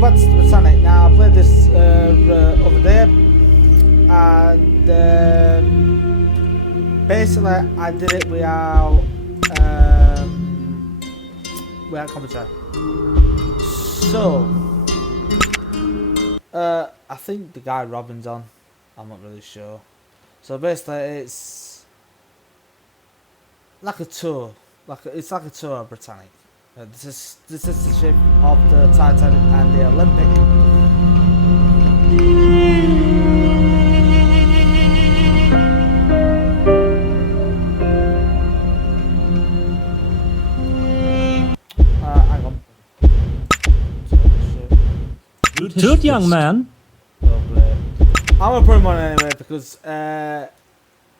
welcome back to the Britannic. Now, I played this other day, and basically I did it without commentary. So, I think the guy Robin's on. I'm not really sure. So basically, it's like a tour. It's like a tour of Britannic. This is the ship of the Titanic and the Olympic. Hang on. Good young man. Lovely. I'm gonna put him on anyway because hang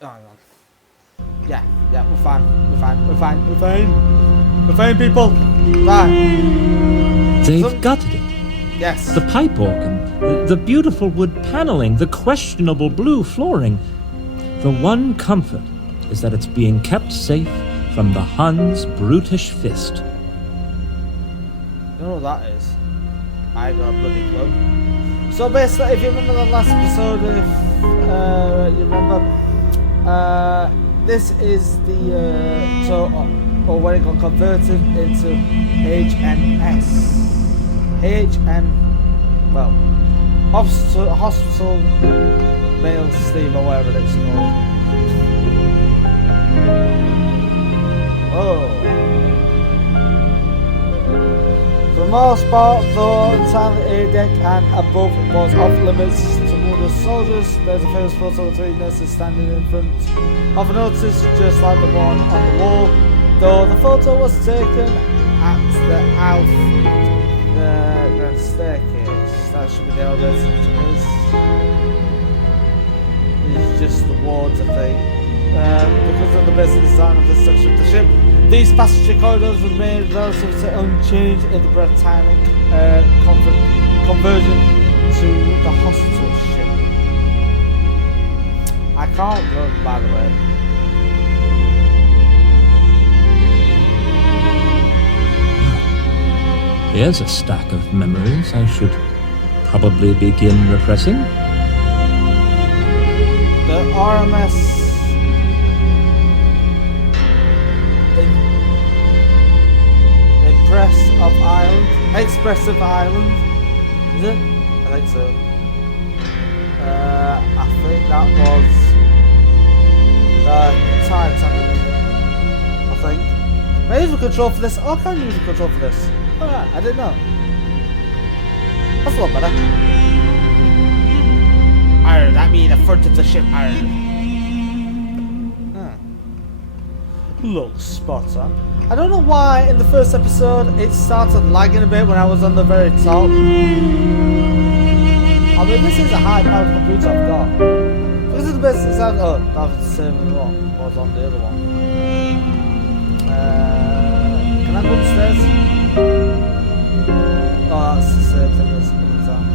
on. Yeah, we're fine, people. Fine. They've gutted it. Yes. The pipe organ, the beautiful wood paneling, the questionable blue flooring. The one comfort is that it's being kept safe from the Hun's brutish fist. You know what that is? I got a bloody clue. So basically, if you remember the last episode, if you remember, this is the or when it got converted into HMS. Hospital Mail Steam or whatever it's called. Oh. For the most part, though entirely air deck and above was off limits to wounded soldiers, there's a famous photo of three nurses standing in front of a notice just like the one on the wall, though the photo was taken at the grand staircase. That should be the elevator section. It's just the wards, I think. Because of the basic design of the structure of the ship, these passenger corridors remain relatively unchanged in the Britannic conversion to the hospital ship. I can't run, by the way. Here's a stack of memories I should probably begin repressing. The RMS Express of Ireland, is it? I think so. I think that was Titanic. I think. Can I use the control for this? Oh, can I use the control for this? Alright, I didn't know. That's a lot better. Arr, that means the front of the ship, arr. Looks spot on. I don't know why in the first episode it started lagging a bit when I was on the very top. I mean, this is a high-powered computer I've got. This is the best design. Oh, that was the same one was on the other one. Can I go upstairs? Oh, that's the same thing as the other time.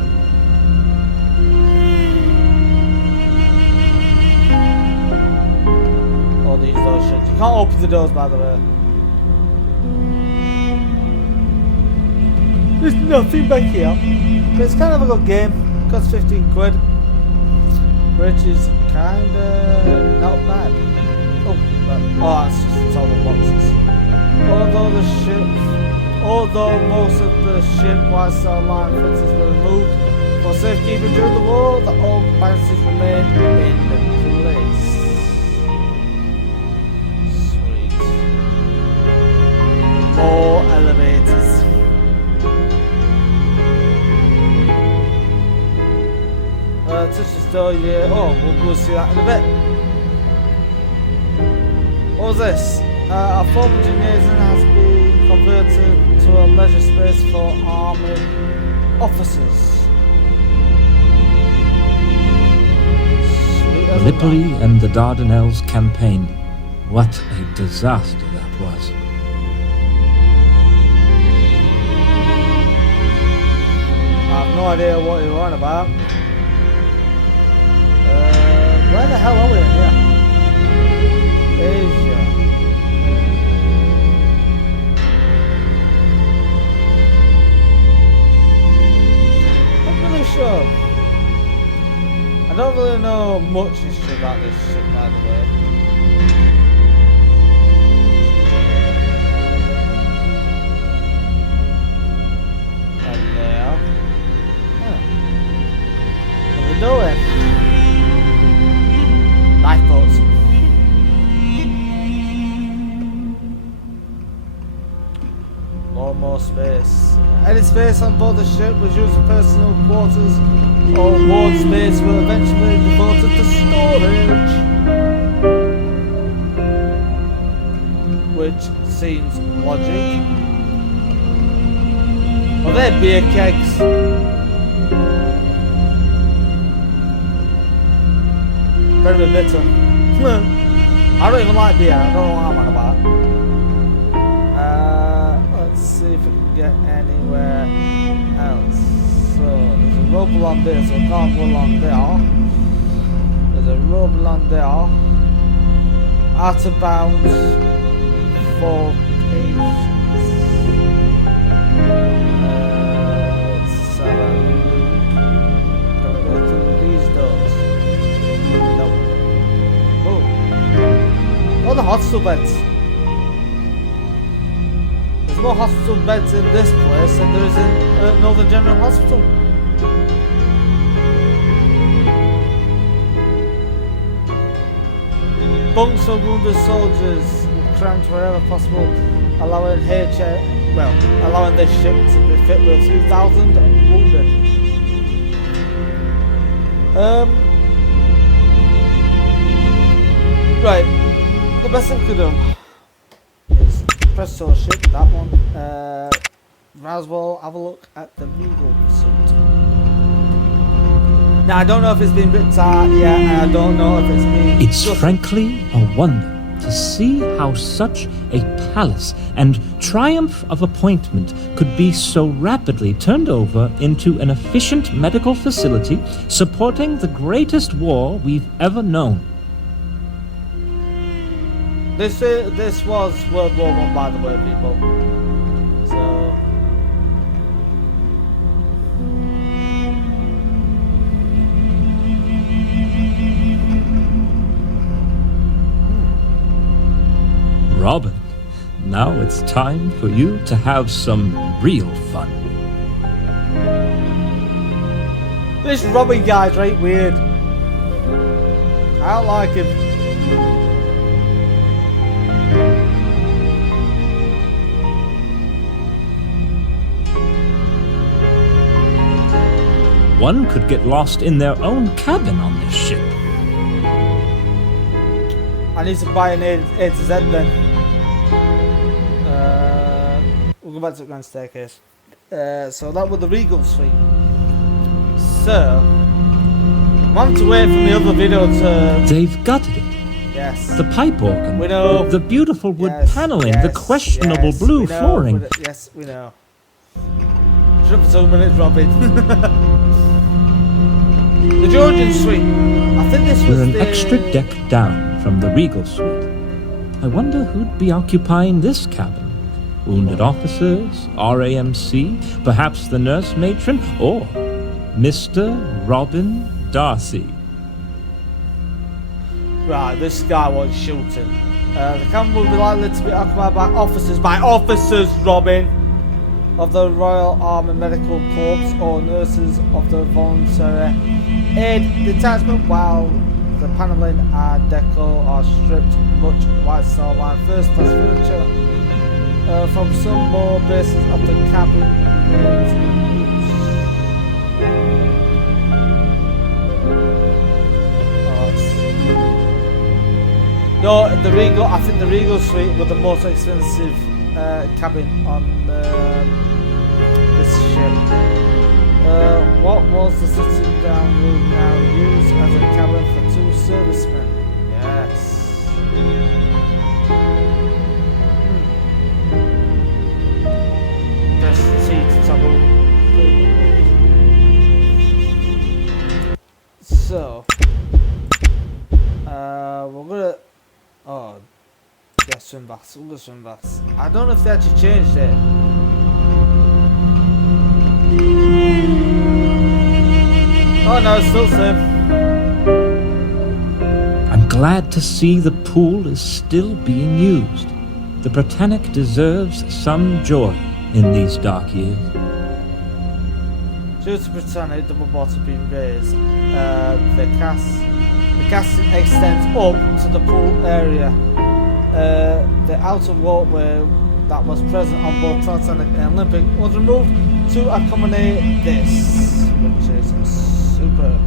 All these doors shut. You can't open the doors, by the way. There's nothing back here, but it's kind of a good game. It costs 15 quid, which is kinda not bad. Oh, that's just all the boxes. Although most of the ship white star line fences were removed for safekeeping during the war, the old banister remained in place. Sweet. More elevators. Touch the door, yeah. Oh, we'll go see that in a bit. What was this? A former gymnasium has been converted to a leisure space for army officers. Gallipoli and the Dardanelles campaign. What a disaster that was. I have no idea what you're on about. Where the hell are we in here? Asia. know much history about this ship, by the way. And there. Another door. Lifeboats. More space. Any space on board the ship was used for personal quarters or ward space will eventually be devoted to storage. Which seems logic. Well, they're beer kegs. Very bitter. I don't even like beer. I don't know what I'm on about. Let's see if we can get anywhere else. So there's a rope along there, so I can't go along there. There's a rope along there. Out of bounds for pages. Let's have a look. Can we go through these doors? No. Oh. Oh, the hostel beds. There's more hospital beds in this place than there is in Northern General Hospital. Bunks for wounded soldiers were cramped wherever possible, allowing this ship to be fit with a few thousand wounded. Right, the best thing we could do. Presto ship, that one. Might as well have a look at the Regal suit. Now, I don't know if it's been ripped out yet, and I don't know if it's been... It's frankly a wonder to see how such a palace and triumph of appointment could be so rapidly turned over into an efficient medical facility supporting the greatest war we've ever known. This was World War I, by the way, people. So Robin, now it's time for you to have some real fun. This Robin guy's right weird. I don't like him. One could get lost in their own cabin on this ship. I need to buy an A to Z then. We'll go back to the grand staircase. So that was the Regal suite. So I'm having to wait for the other video to... They've gutted it. Yes. The pipe organ. We know. The beautiful wood paneling. Yes, the questionable yes, blue we know, flooring. Yes, we know. Shut up for 2 minutes, Robin. The Georgian suite. I think this was We're an the... extra deck down from the Regal suite. I wonder who'd be occupying this cabin. Wounded officers, RAMC, perhaps the nurse matron, or Mr. Robin Darcy. Right, this guy wants shooting. The cabin will be likely to be occupied by officers, Robin, of the Royal Army Medical Corps or nurses of the Voluntary Aid Detachment, while the panelling and decor are stripped much white star line first class furniture from some more bases of the cabin remains in use. No, I think the Regal suite was the most expensive cabin on this ship. What was the sitting down room now used as a cabin for 2 servicemen? Yes. Best seat toggle. So, we're gonna. Oh, yeah, swim baths. We'll go swim baths. I don't know if they actually changed it. Oh no, it's still the same. glad to see the pool is still being used. The Britannic deserves some joy in these dark years. Due to Britannic double bottom being raised, the casting extends up to the pool area. The outer walkway that was present on both Titanic and Olympic was removed to accommodate this, which is superb.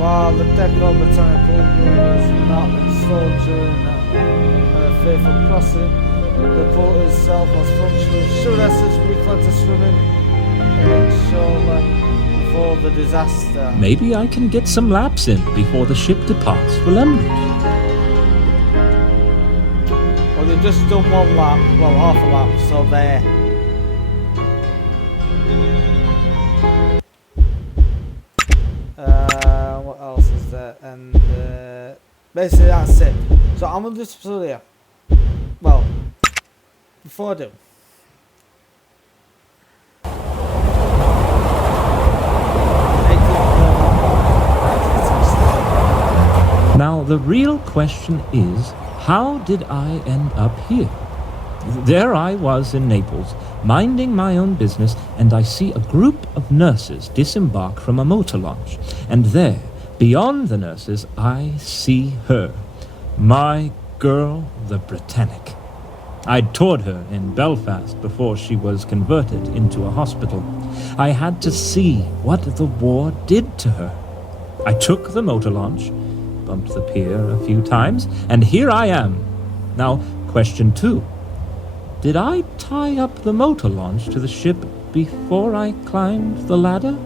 While the deck of Britannic pool was not installed during faithful crossing, the pool itself was functional stewardesses reclaimed to swimming in shoreline before the disaster. Maybe I can get some laps in before the ship departs for London. Well, you've just done one lap, well, half a lap, so there. What else is there? And basically that's it. So I'm gonna do this episode here. Well, before I do. Now, the real question is, how did I end up here? There I was in Naples, minding my own business, and I see a group of nurses disembark from a motor launch. And there, beyond the nurses, I see her. My girl, the Britannic. I'd toured her in Belfast before she was converted into a hospital. I had to see what the war did to her. I took the motor launch, bumped the pier a few times, and here I am. Now, question 2. Did I tie up the motor launch to the ship before I climbed the ladder?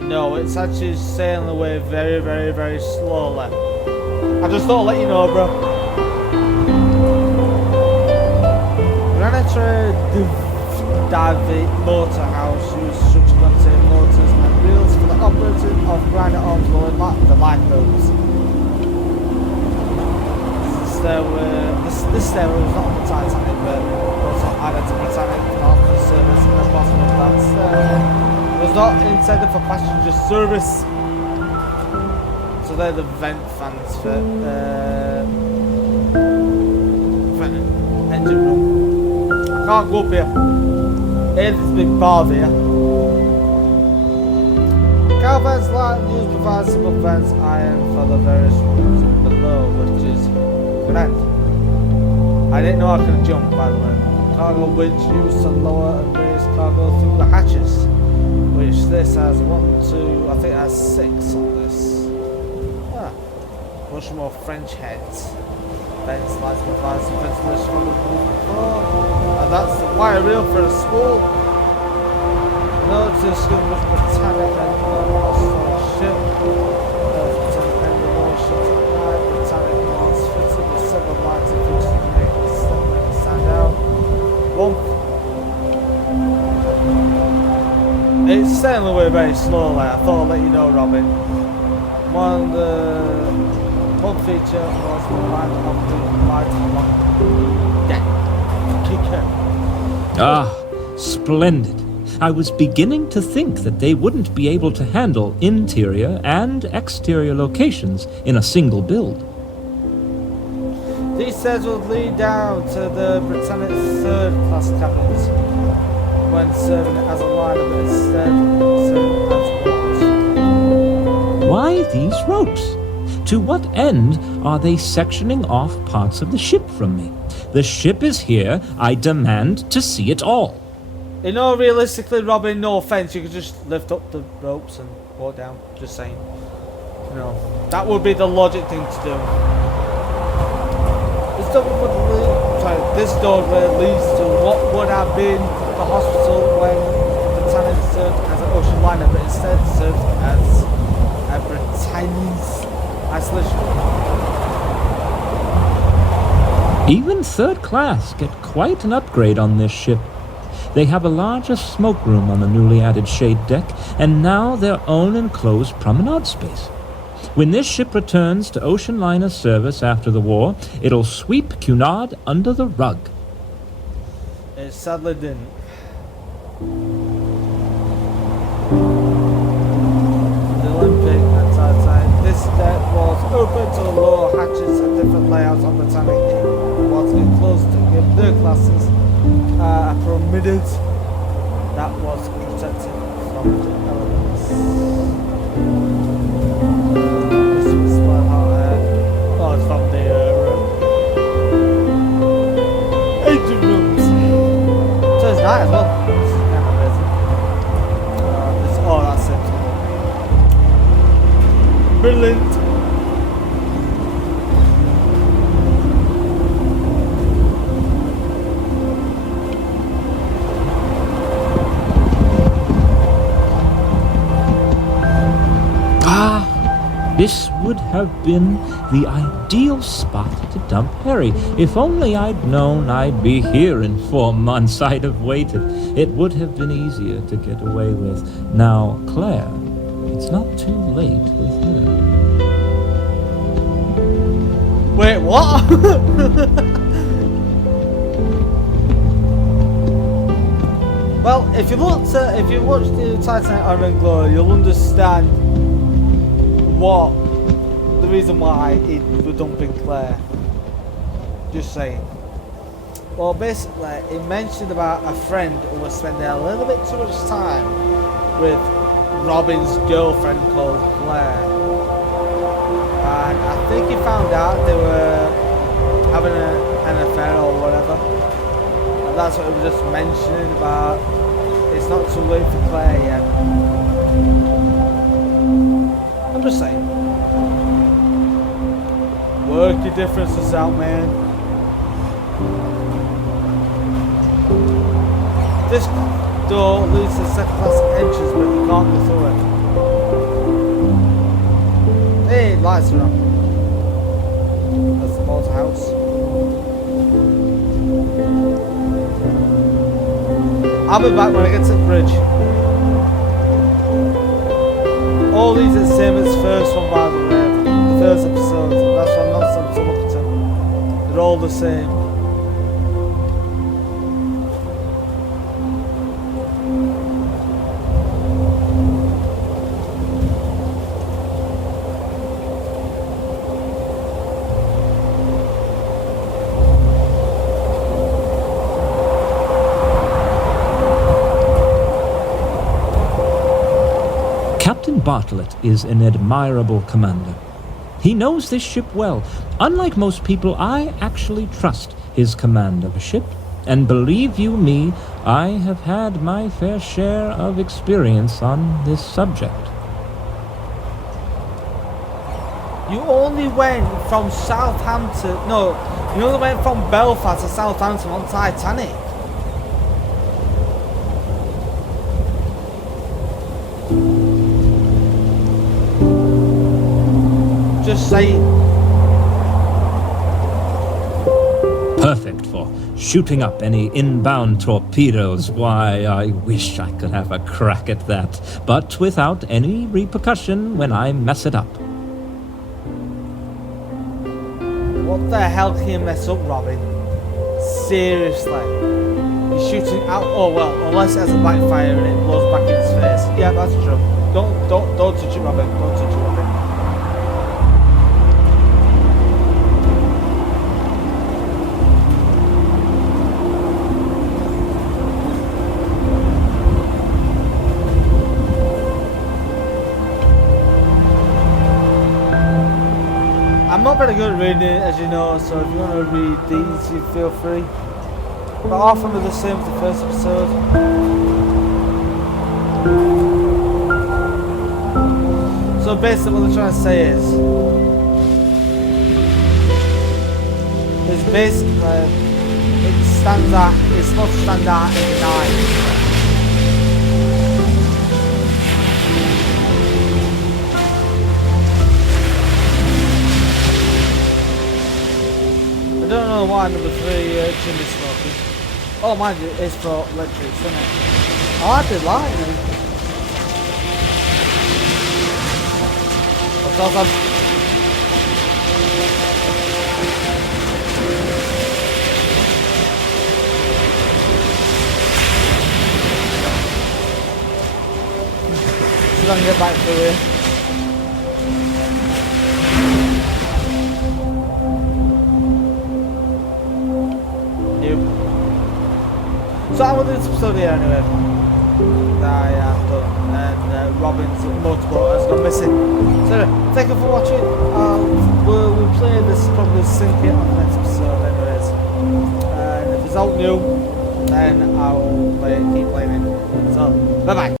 No, it's actually sailing away very, very, very slowly. I just thought I'd let you know, bro. Granitary David motor house used structure contain motors and wheels for the operating of granite arms going back the lifeboats. This stairway was not on the Titanic, but also added to Britannic after service at the bottom of that stairway. It was not intended for passenger service. So they're the vent fans for engine room. I can't go up here. Here's this big bar here. Car vents like used provide simple vents iron for the various rooms below, which is grand. I didn't know I could jump, by the way. Cargo winch used to lower and raise cargo through the hatches, which this has 1, 2, I think it has 6 on this. Ah, much more French heads. Vents lights provide some ventilation from the roof before, and that's the wire reel for a spool. Notice skin was Britannic and hostile ship. Britannic and the motion to night. Britannic was fitted with several lights and fixtures to make the stand out. It's sailing away very slowly. I thought I'd let you know, Robin. One feature was the light of the light on deck. Kicker. Ah, splendid. I was beginning to think that they wouldn't be able to handle interior and exterior locations in a single build. These stairs will lead down to the Britannic third-class cabins when serving as a liner, but instead serving as ropes. Why these ropes? To what end are they sectioning off parts of the ship from me? The ship is here. I demand to see it all. You know, realistically, Robin, no offence, you could just lift up the ropes and walk down. Just saying. You know, that would be the logic thing to do. This door leads to what would have been the hospital when the Britannic served as an ocean liner, but instead served as a Britannic isolation. Even third class get quite an upgrade on this ship. They have a larger smoke room on the newly added shade deck, and now their own enclosed promenade space. When this ship returns to ocean liner service after the war, it'll sweep Cunard under the rug. It sadly didn't. deck was open to the lower hatches and different layouts on Britannic. It was enclosed to give their classes a pyramid that was protected from the elements. This was oh, it's from the engine rooms. So it's nice as well. It's kind of amazing. Oh, that's it. Brilliant. This would have been the ideal spot to dump Harry. If only I'd known I'd be here in 4 months, I'd have waited. It would have been easier to get away with. Now, Claire, it's not too late with her. Wait, what? Well, if you watch the Titanic Iron Glory, you'll understand the reason why it was dumping Claire. Just saying. Well, basically, it mentioned about a friend who was spending a little bit too much time with Robin's girlfriend called Claire. And I think he found out they were having an affair or whatever. And that's what he was just mentioning about. It's not too late for Claire yet. I'm just saying. Work your differences out, man. This door leads to second class entrance, but you can't go through it. Hey, lights are on. That's the motor house. I'll be back when I get to the bridge. All these are the same as the first one, by the way. The first episode. That's why I'm not so look at them. They're all the same. Captain Bartlett is an admirable commander. He knows this ship well. Unlike most people, I actually trust his command of a ship. And believe you me, I have had my fair share of experience on this subject. You only went from Southampton. No, you only went from Belfast to Southampton on Titanic. Just saying. Perfect for shooting up any inbound torpedoes. Why, I wish I could have a crack at that, but without any repercussion when I mess it up. What the hell can you mess up, Robin? Seriously. You're shooting out. Oh well, unless it has a backfire and it blows back in his face. Yeah, that's true. Don't touch it, Robin. Don't touch it, Robin. I'm not very good at reading it, as you know, so if you want to read these, you feel free. But all of them are the same as the first episode. So basically what they're trying to say is basically, it's supposed to stand out in the night. I don't know why number 3 chimney smoking. Oh, mind you, it's for electrics, isn't it? Oh, I did lightning. What's awesome? See if I can get back through here. new. So I'm with this episode here anyway. That I have done, and Robin's motorboat has gone missing. So anyway, thank you for watching. We'll play this, probably sync it on the next episode anyways. And if it's out new, then I'll keep playing it. So, bye bye.